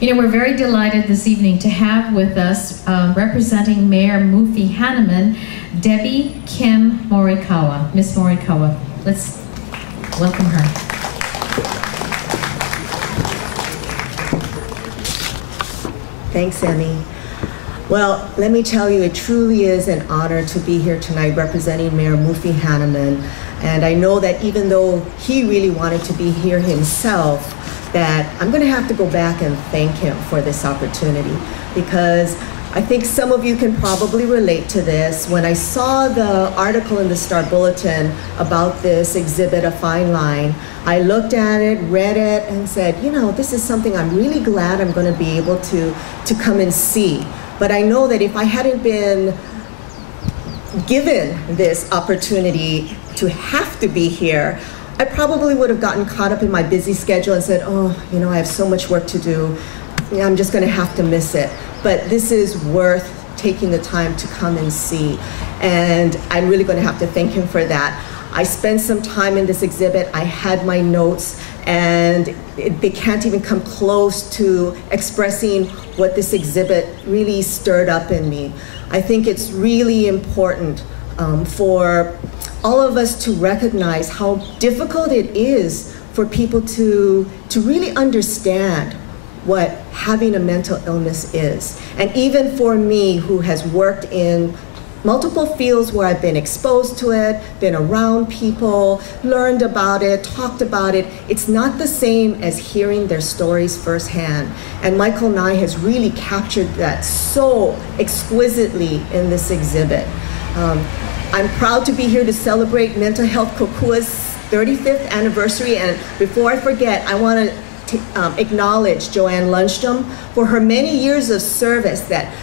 You know, we're very delighted this evening to have with us, representing Mayor Mufi Hannemann, Debbie Kim Morikawa. Ms. Morikawa, let's welcome her. Thanks, Emme. Well, let me tell you, it truly is an honor to be here tonight representing Mayor Mufi Hannemann. And I know that even though he really wanted to be here himself, that I'm going to have to go back and thank him for this opportunity, because I think some of you can probably relate to this. When I saw the article in the Star Bulletin about this exhibit, A Fine Line, I looked at it, read it, and said, you know, this is something I'm really glad I'm going to be able to come and see. But I know that if I hadn't been given this opportunity to have to be here, I probably would have gotten caught up in my busy schedule and said, oh, you know, I have so much work to do. I'm just going to have to miss it. But this is worth taking the time to come and see. And I'm really going to have to thank him for that. I spent some time in this exhibit. I had my notes, and they can't even come close to expressing what this exhibit really stirred up in me. I think it's really important for all of us to recognize how difficult it is for people to really understand what having a mental illness is. And even for me, who has worked in multiple fields where I've been exposed to it, been around people, learned about it, talked about it, it's not the same as hearing their stories firsthand. And Michael Nye has really captured that so exquisitely in this exhibit. I'm proud to be here to celebrate Mental Health Kokua's 35th anniversary. And before I forget, I want to acknowledge Joanne Lundstrom for her many years of service that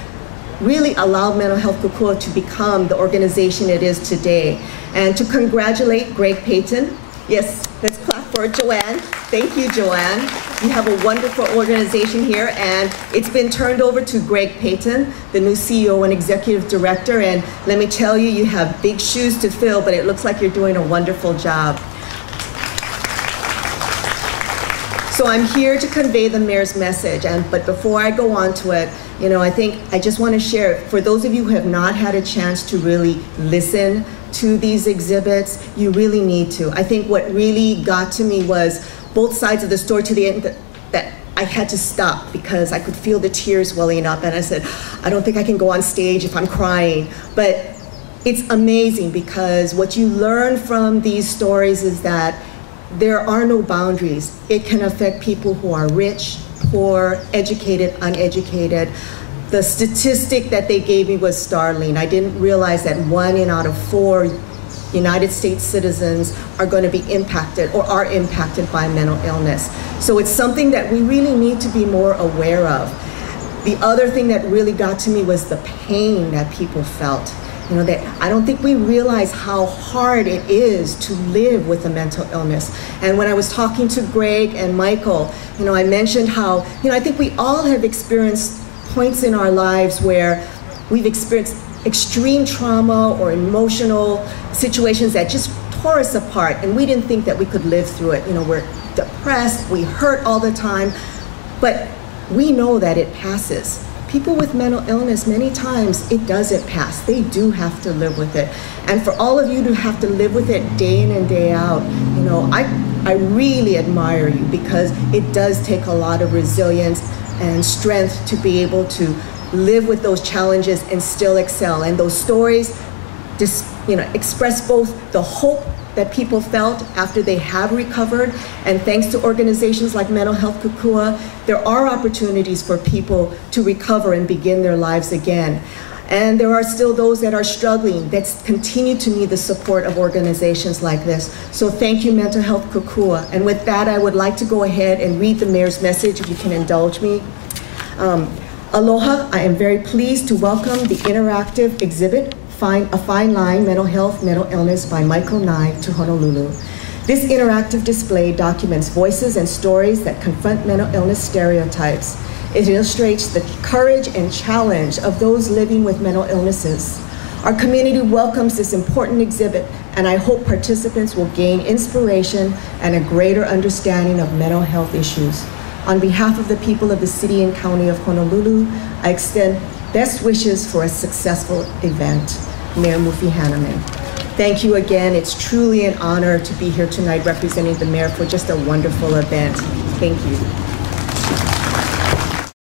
really allowed Mental Health Kokua to become the organization it is today. And to congratulate Greg Payton. Yes, let's clap for Joanne. Thank you, Joanne. You have a wonderful organization here, and it's been turned over to Greg Payton, the new CEO and Executive Director. And let me tell you, you have big shoes to fill, but it looks like you're doing a wonderful job. So I'm here to convey the mayor's message, but before I go on to it, you know, I just want to share, for those of you who have not had a chance to really listen to these exhibits, you really need to. I think what really got to me was both sides of the story to the end that I had to stop because I could feel the tears welling up, and I said, I don't think I can go on stage if I'm crying. But it's amazing because what you learn from these stories is that there are no boundaries. It can affect people who are rich, poor, educated, uneducated. The statistic that they gave me was startling. I didn't realize that 1 out of 4 United States citizens are going to be impacted or are impacted by mental illness. So it's something that we really need to be more aware of. The other thing that really got to me was the pain that people felt. You know, that I don't think we realize how hard it is to live with a mental illness. And when I was talking to Greg and Michael, you know, I mentioned how, you know, I think we all have experienced points in our lives where we've experienced extreme trauma or emotional situations that just tore us apart, and we didn't think that we could live through it. You know, we're depressed, we hurt all the time, but we know that it passes. People with mental illness, many times it doesn't pass. They do have to live with it. And for all of you to have to live with it day in and day out, you know, I really admire you, because it does take a lot of resilience and strength to be able to live with those challenges and still excel. And those stories just, you know, express both the hope that people felt after they have recovered, and thanks to organizations like Mental Health Kokua, there are opportunities for people to recover and begin their lives again. And there are still those that are struggling, that continue to need the support of organizations like this. So thank you, Mental Health Kokua. And with that, I would like to go ahead and read the mayor's message, if you can indulge me. Aloha, I am very pleased to welcome the interactive exhibit, A Fine Line, Mental Health, Mental Illness by Michael Nye to Honolulu. This interactive display documents voices and stories that confront mental illness stereotypes. It illustrates the courage and challenge of those living with mental illnesses. Our community welcomes this important exhibit, and I hope participants will gain inspiration and a greater understanding of mental health issues. On behalf of the people of the city and county of Honolulu, I extend best wishes for a successful event. Mayor Mufi Hannemann. Thank you again. It's truly an honor to be here tonight representing the mayor for just a wonderful event. Thank you.